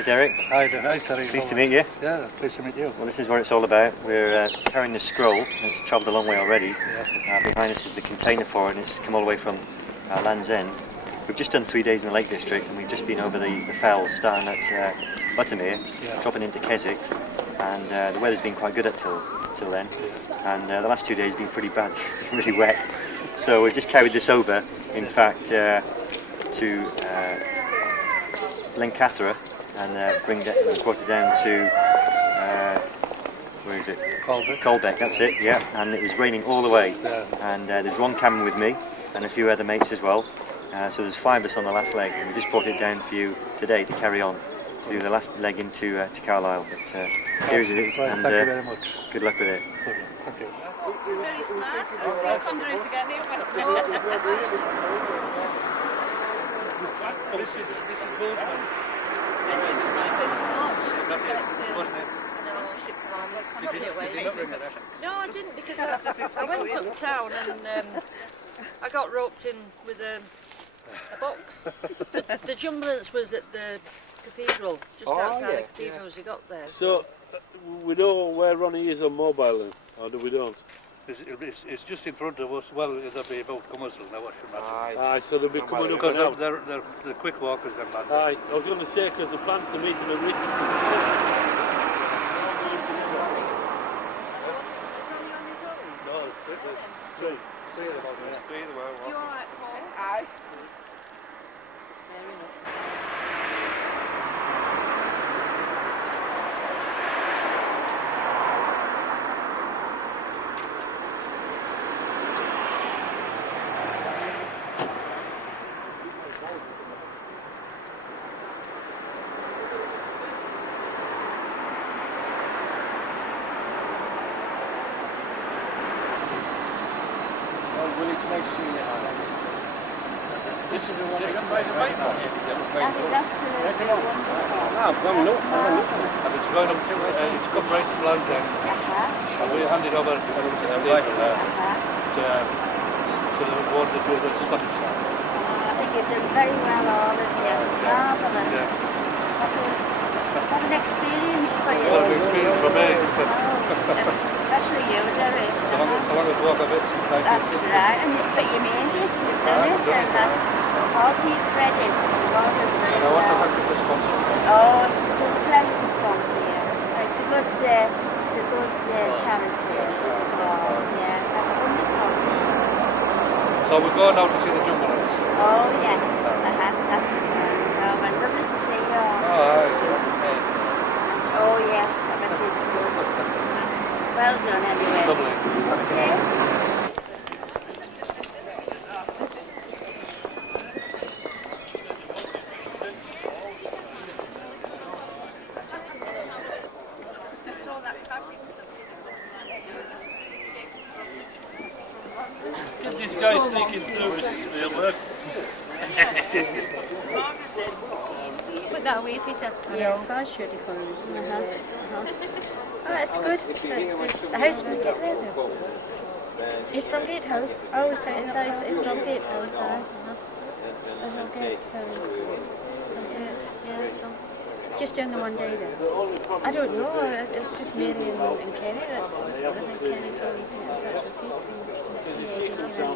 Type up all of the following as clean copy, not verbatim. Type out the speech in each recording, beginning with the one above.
Hi Derek. Hi Terry. Pleased to meet you. Yeah, pleased to meet you. Well, this is what it's all about. We're carrying the scroll. It's travelled a long way already. Yeah. Behind us is the container for it, and it's come all the way from Land's End. We've just done 3 days in the Lake District, and we've just been over the fells, starting at Buttermere, dropping into Keswick, and the weather's been quite good up till then. And the last 2 days have been pretty bad, it's been really wet. So we've just carried this over, in fact, to Lancathra, and brought it down to where is it? Colbeck, that's it. Yeah, and it was raining all the way. Yeah. And there's Ron Cameron with me, and a few other mates as well. So there's 5 of us on the last leg, and we just brought it down for you today to carry on to do the last leg into to Carlisle. But here it is, right, and thank you very much. good luck with it. Good. Thank you. Very smart. I'll see you come through to get me. This is Boardman. No, I didn't, because I went uptown and I got roped in with a box. The Jumbulance was at the cathedral, just outside the cathedral as you got there. So, we know where Ronnie is on mobile then, or do we don't? It's just in front of us. Well, it'll be about Cummersville now, what should matter. Aye, so they'll be coming up Because and out. they're quick walkers, them lads. Aye, I was going to say, because the plans to meet them in Richardson. Is Ronnie on his own? No, there's three. Three of them out there. There's 3 of them out. You alright, Paul? Aye. Fair enough. This is the one that got made a mate on it. That is absolutely wonderful. No, I've gone look. And it's going up to, it's come right to Land's End. And we handed over to the cathedral there to the one that was at the Scottish side. I think you've done very well, all of you. Marvellous. Yeah. What an experience for you. What an experience for me. Especially you, Derek. So long as walk a bit. That's right, but you made it, you've done it, and that's all to your credit. Well done, And I want to thank you for sponsoring. Oh, it's a pleasure to sponsor you. It's a good charity. Oh, yes, that's wonderful. So we're going out to see the Jumbulance. Oh, yes, that's it. Oh, and lovely to see you all. Oh, yes, I bet it's good. Well done, anyway. Lovely. Okay. Get this guy sneaking through, Mrs. Spielberg. Put that away, Peter. Yes, I should if I was. Oh, that's good. So it's good. The house will get there though. He's from Gatehouse. Oh, so it's from Gatehouse. So he'll get. He'll do it. Yeah. So. Just doing the one day then. I don't know. It's just Mary and Kenny that's. I think Kenny told me to get in touch with Pete and see if he can.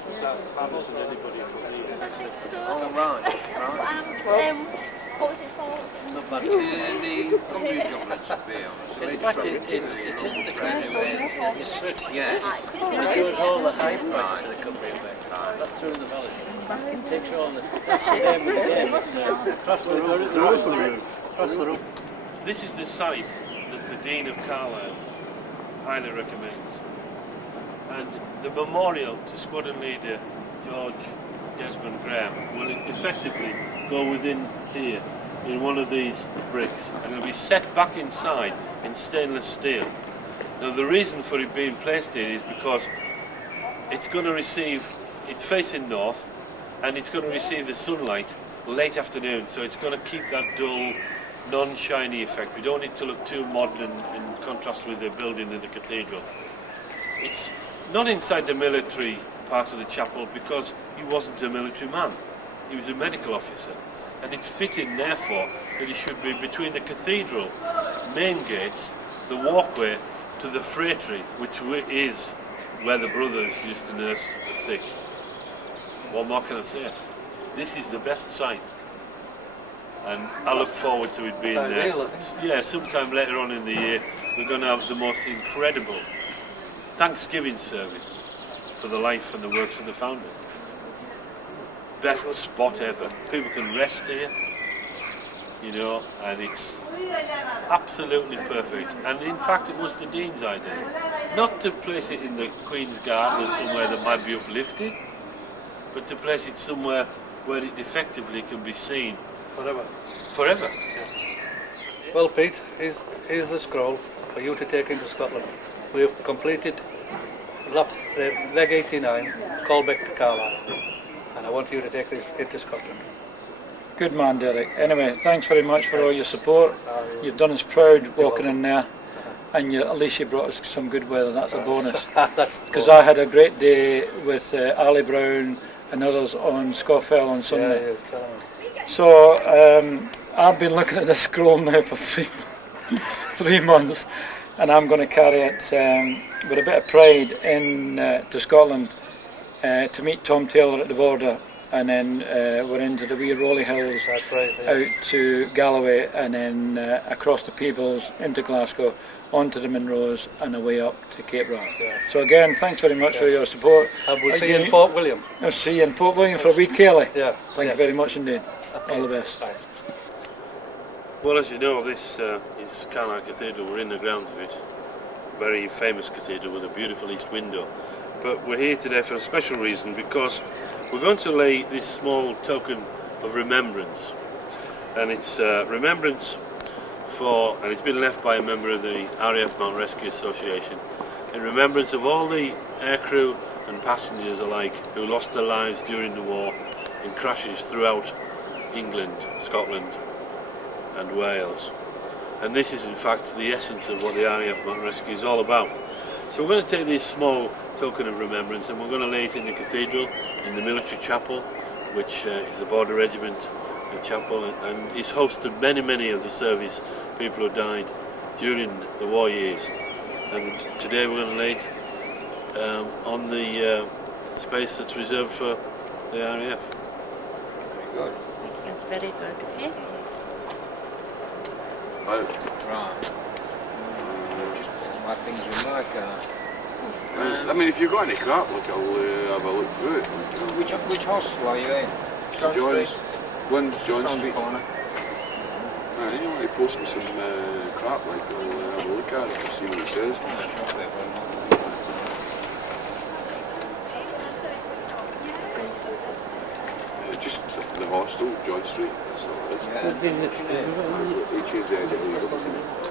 What was it called? The concrete Jumbulance should be on. In fact, it isn't the crazy way, it's soot. Yes. It goes all the high points of the country back. That's through the valley. It takes all the... Across the roof. This is the site that the Dean of Carlisle highly recommends. And the memorial to squadron leader George Desmond Graham will effectively go within here in one of these bricks, and it'll be set back inside in stainless steel. Now the reason for it being placed here is because it's going to receive, it's facing north, and it's going to receive the sunlight late afternoon, so it's going to keep that dull, non-shiny effect. We don't need to look too modern in contrast with the building of the cathedral. It's not inside the military part of the chapel because he wasn't a military man. he was a medical officer, and it's fitting therefore that he should be between the cathedral main gates, the walkway to the freightery, which is where the brothers used to nurse the sick. What more can I say? This is the best site, and I look forward to it being there. Yeah, sometime later on in the year we're going to have the most incredible Thanksgiving service for the life and the works of the founder. Best spot ever. People can rest here, you know, and it's absolutely perfect. And in fact it was the Dean's idea, not to place it in the Queen's Garden or somewhere that might be uplifted, but to place it somewhere where it effectively can be seen Forever. forever. Well, Pete, here's the scroll for you to take into Scotland. We have completed leg 89, call back to Carlisle, and I want you to take it to Scotland. Good man, Derek. Anyway, thanks very much for all your support. You've done us proud walking in there, and at least you brought us some good weather. That's a bonus. Because I had a great day with Ali Brown and others on Scotfell on Sunday. Yeah, So I've been looking at this scroll now for 3 months, and I'm going to carry it with a bit of pride to Scotland to meet Tom Taylor at the border, and then we're into the wee rolly hills, that's right, yeah. out to Galloway, and then across the Peebles into Glasgow, onto the Munros, and away up to Cape Wrath. Yeah. So again, thanks very much for your support. And we'll see you in Fort William. I'll see you in Fort William for a wee Kelly. Yeah. Thank you very much indeed. All the best. Bye. Well, as you know, this is Carlisle Cathedral. We're in the grounds of it. Very famous cathedral with a beautiful east window. But we're here today for a special reason, because we're going to lay this small token of remembrance. And it's remembrance and it's been left by a member of the RAF Mountain Rescue Association, in remembrance of all the aircrew and passengers alike who lost their lives during the war in crashes throughout England, Scotland and Wales. And this is in fact the essence of what the RAF Mountain Rescue is all about. So we're going to take this small token of remembrance and we're going to lay it in the cathedral, in the military chapel, which is the Border Regiment chapel, and is hosted many of the service people who died during the war years. And today we're going to lay it on the space that's reserved for the RAF. Very good. That's very good. Yes. Oh, right. Just some of the things we like. I mean, if you've got any crap, look, I'll have a look through it. Which hostel are you in? John's, Lynn's, John Stone Street. Corner. You want to post me some crap, like, I'll have a look at it and see what it says. Just the hostel, John Street, that's all it is. HZW.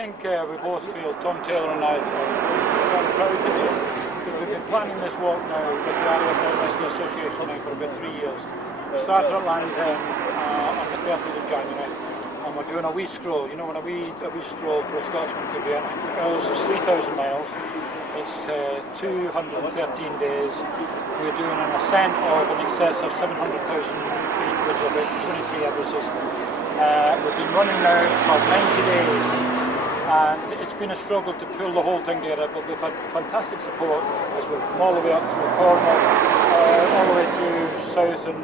think we both feel, Tom Taylor and I, very proud today, because we've been planning this walk now with the RAF Rescue Association now for about 3 years. We started at Land's End on the 30th of January, and we're doing a wee stroll. You know what a wee stroll for a Scotsman could be. Ours is 3,000 miles. It's 213 days. We're doing an ascent of in excess of 700,000 feet, which is about 23 Everests. We've been running now for 90 days, and it's been a struggle to pull the whole thing together, but we've had fantastic support as we've come all the way up through Cornwall, all the way through South and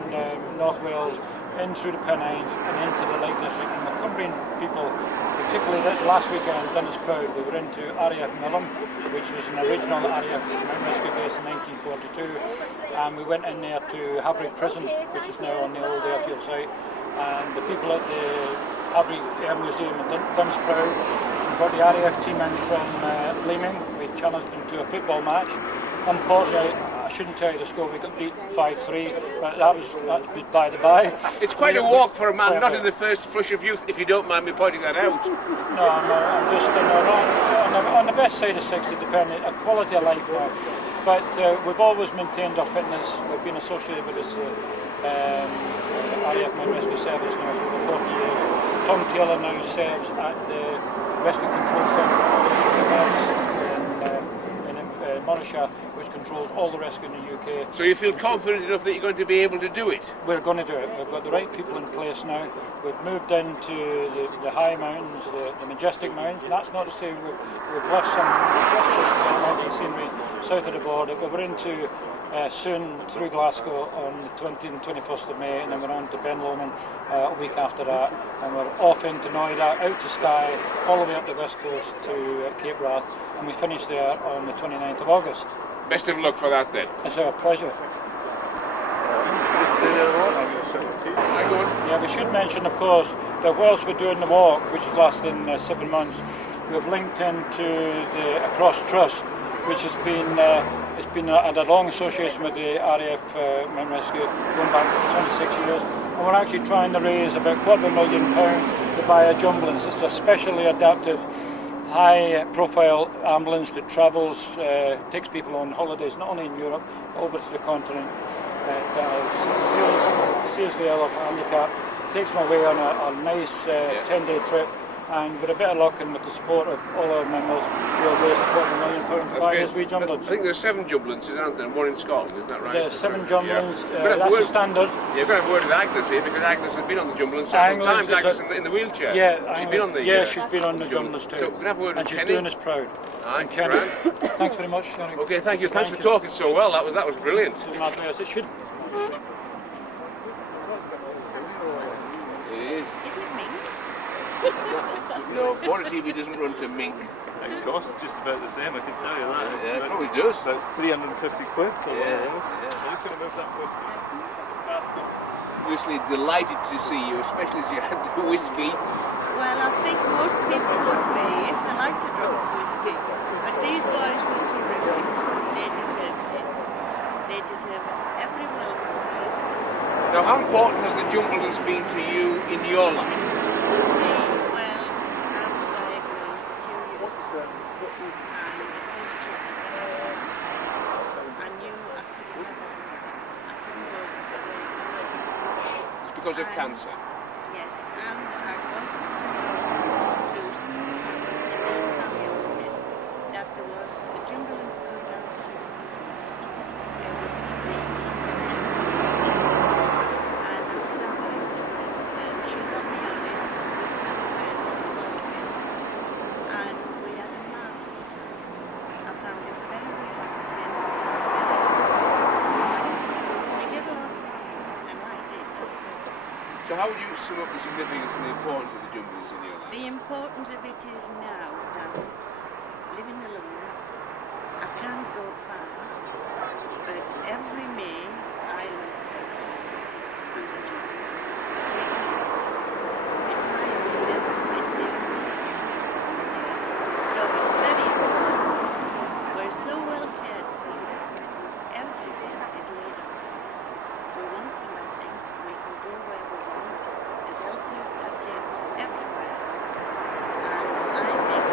North Wales, in through the Pennines and into the Lake District. And the Cumbrian people, particularly last weekend, done us proud. We were into RAF Millom, which was an original RAF Mountain Rescue base in 1942, and we went in there to Havrig Prison, which is now on the old airfield site, and the people at the Havrig Air Museum have done us proud. We got the RAF team in from Leeming. We challenged them to a football match. Unfortunately, I shouldn't tell you the score, we got beat 5-3, but that's by the by. It's quite a walk for a man not in the first flush of youth, if you don't mind me pointing that out. No, I'm just on the best side of 60, depending on quality of life now. But we've always maintained our fitness. We've been associated with this RAF Mountain Rescue Service now for over 40 years. Tom Taylor now serves at the Rescue Control Centre in Monaghan, which controls all the rescue in the UK. So you feel confident enough that you're going to be able to do it? We're going to do it. We've got the right people in place now. We've moved into the high mountains, the majestic mountains, and that's not to say we've left some majestic mountain scenery south of the border, but we're into soon through Glasgow on the 20th and 21st of May, and then we're on to Ben Lomond a week after that, and we're off into Noida, out to Skye, all the way up the west coast to Cape Wrath, and we finish there on the 29th of August. Best of luck for that then. It's our pleasure. Yeah, we should mention, of course, that whilst we're doing the walk, which is lasting 7 months, we've linked into the Across Trust, which has been it's been a long association with the RAF Mountain Rescue going back 26 years, and we're actually trying to raise about £250,000 to buy a Jumblance. It's a specially adapted, high-profile ambulance that travels, takes people on holidays, not only in Europe, but over to the continent. Seriously ill of handicap, takes them away on a nice 10-day trip, and with a bit of luck and with the support of all our members, we'll raise £250 million to buy his wee Jumblance. I think there are 7 Jumblances, aren't there, and 1 in Scotland, isn't that right? There are 7 Jumblans, that's the standard. Yeah, you've got to have a word with Agnes here, because Agnes has been on the Jumblance several times. Agnes in the wheelchair. Yeah, she's been on the she's been on the Jumblance too. So we're going to have a word with Kenny. And she's doing us proud. Aye, Kenny. Thanks very much. Okay, thank you. Thanks for talking so well. That was brilliant. It should. It is. Isn't it mink? No, Water TV doesn't run to mink. It costs just about the same, I can tell you that. Yeah, it probably does. About 350 quid for one of those. I'm just going to move that close to you. Obviously delighted to see you, especially as you had the whiskey. Well, I think most people would be if they like to drink whiskey. But these boys were terrific. They deserved it. They deserve every welcome. Now, how important has the Jumblance been to you in your life? Because of cancer? Yes, and I wanted to introduce that there was a Jumblance going down to it was and I said I wanted to and she got me on it with my friend and we had a marvellous time. I found it very relaxing. They give a lot of fun and I did. So how would you sum up the significance and the importance of the Jumblance in your life? The importance of it is now that living alone, I can't go far, but every May I look for and the Jumblance to take me. It's my only, it's the only thing. So it's very important. We're so well cared for. Everything is laid out for us. We want for nothing. We can go where we want. There's helpers that take us everywhere. And I think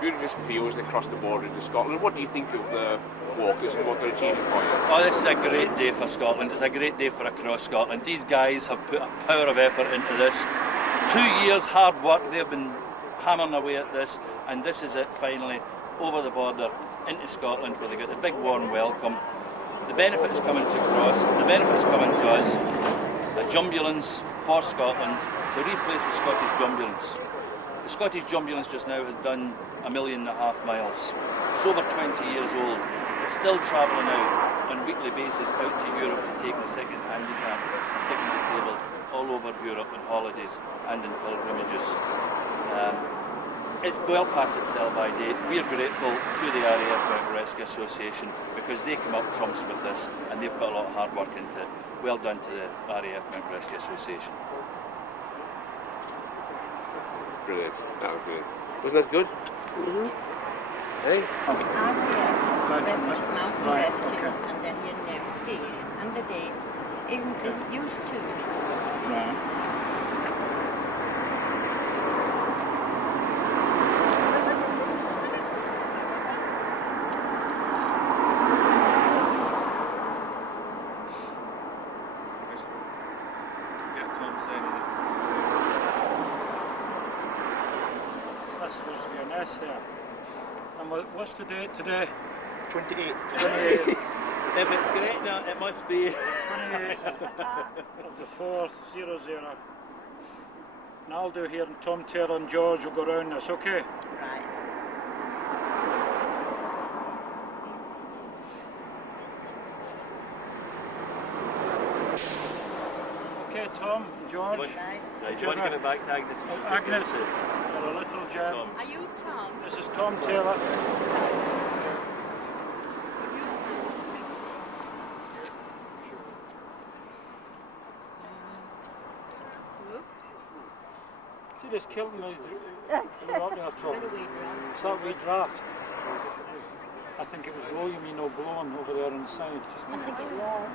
beautiful for you as they cross the border into Scotland. What do you think of the walkers and what they're achieving for you? Oh, this is a great day for Scotland. It's a great day for across Scotland. These guys have put a power of effort into this. 2 years hard work, they've been hammering away at this, and this is it finally, over the border into Scotland, where they get the big warm welcome. The benefit is coming to cross, the benefit is coming to us, a jumbulance for Scotland to replace the Scottish jumbulance. The Scottish jumbulance just now has done 1.5 million miles. It's over 20 years old. It's still travelling out on a weekly basis out to Europe to take the sick and handicapped, sick and disabled all over Europe on holidays and in pilgrimages. It's well past its sell-by date. We are grateful to the RAF Mountain Rescue Association because they come up trumps with this and they've put a lot of hard work into it. Well done to the RAF Mountain Rescue Association. Brilliant. That was brilliant. Wasn't that good? Mm-hmm. Hey? RAF Mountain Rescue, and then your name, please, and the date. Even used to. Right. That's supposed to be an S there. And what's the date today? 28th. If it's correct now, it must be 28th of the 4th, 00. And I'll do here, and Tom Taylor and George will go round this, okay? Right. Okay, Tom, George. Right, you want to give it back to Agnes? Agnes, you're a little gem. Are you Tom? This is Tom Taylor. See this killing me? It's that wee draft. I think it was William, you know, blowing over there on the side. I think it was.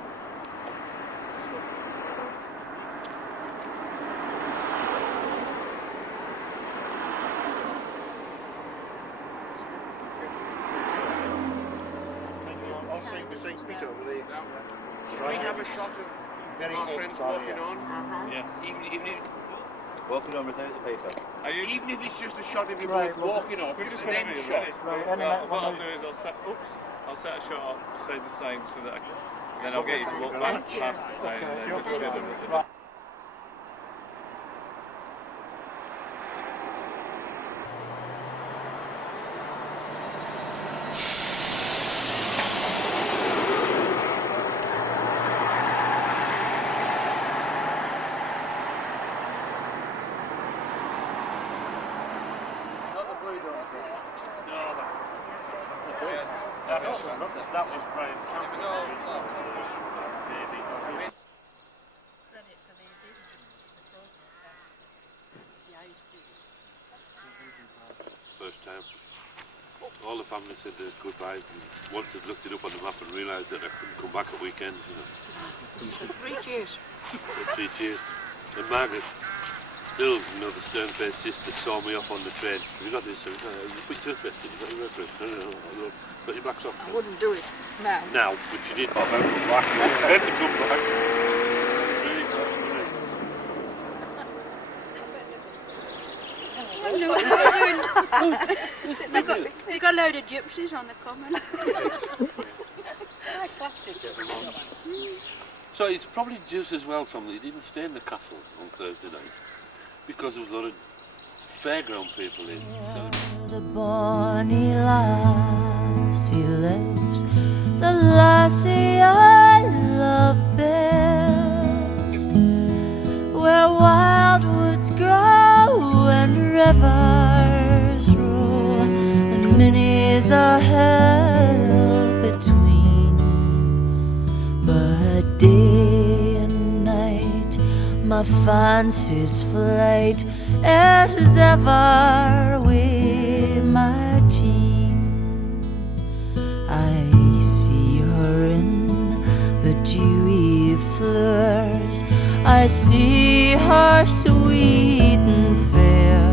St. Peter over there. Should we have a shot of Very our friends walking on? Yes. Walking on without the paper. Even if it's just a shot of you Right, both walking off, We're just just an going end to be shot. Right, what I'll do is I'll set a shot up beside the sign so that then I'll get you to walk back past the sign and then just get them with it. That was Brian. It was all soft. First time. All the family said their goodbyes, and once they'd looked it up on the map and realised that I couldn't come back at weekends, you know. 3 cheers. 3 cheers. And Margaret, still, you know, the stern-faced sister saw me off on the train. Have you got this? Put your best in, you got your reference. No. Put your backs off. I wouldn't do it now. Now, but you did. Oh, then come back. Then to come back. We've got a load of gypsies on the common. So it's probably just as well, Tom, that you didn't stay in the castle on Thursday night, because there was a lot of fairground people in. The bonny lassie lives, the lassie I love best, where wildwoods grow and rivers roll, and many's a hill between. But day and night my fancy's flight is ever with my Jean. I see her in the dewy flowers, I see her sweet and fair,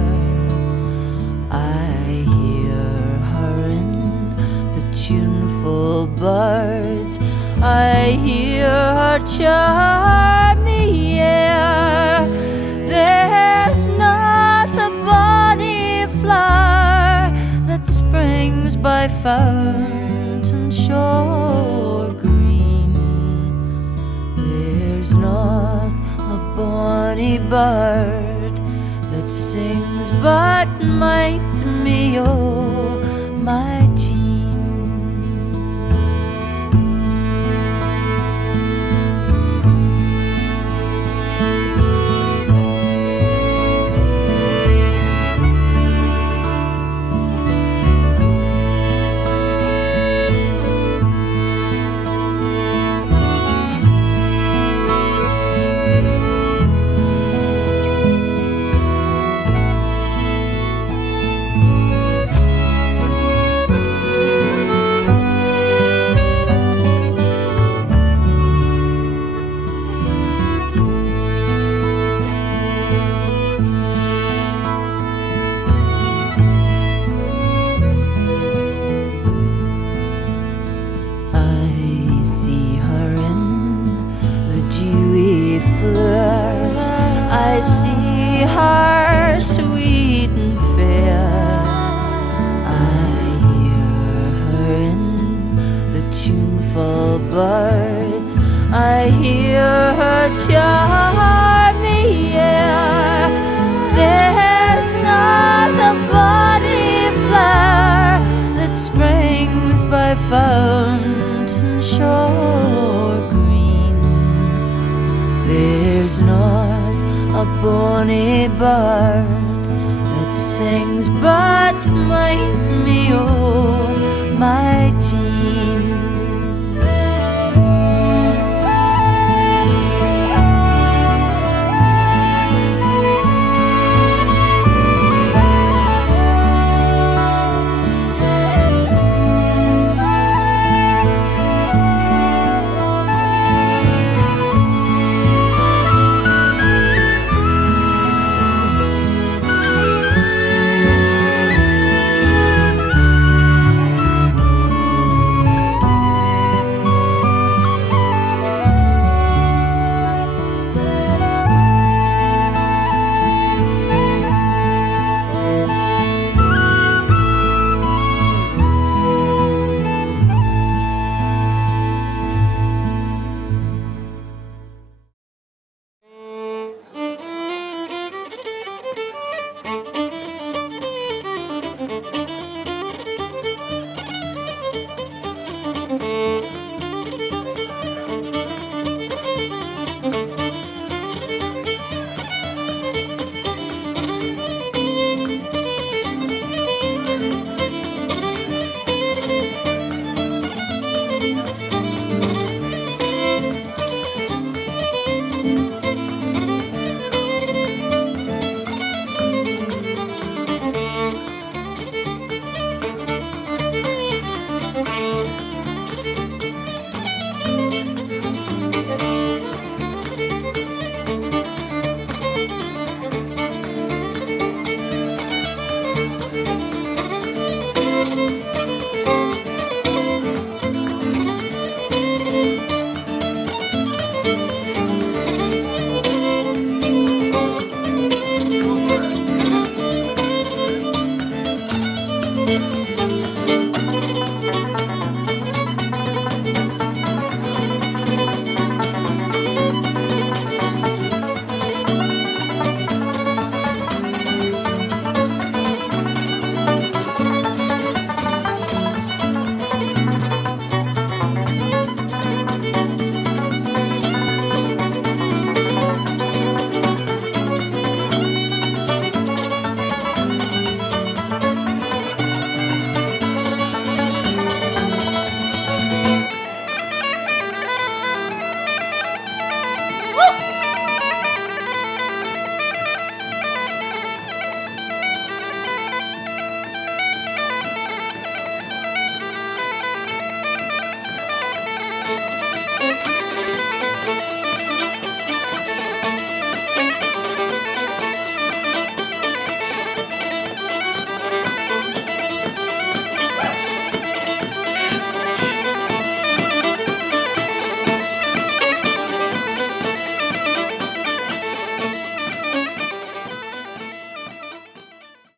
I hear birds. I hear her charm the air. There's not a bonny flower that springs by fountain shore green. There's not a bonny bird that sings but minds me o' my Jean. I see her sweet and fair. I hear her in the tuneful birds. I hear her charm the air. There's not a bonny flower that springs by fountain shore green. There's not a bonny bird that sings but minds me o' my Jean.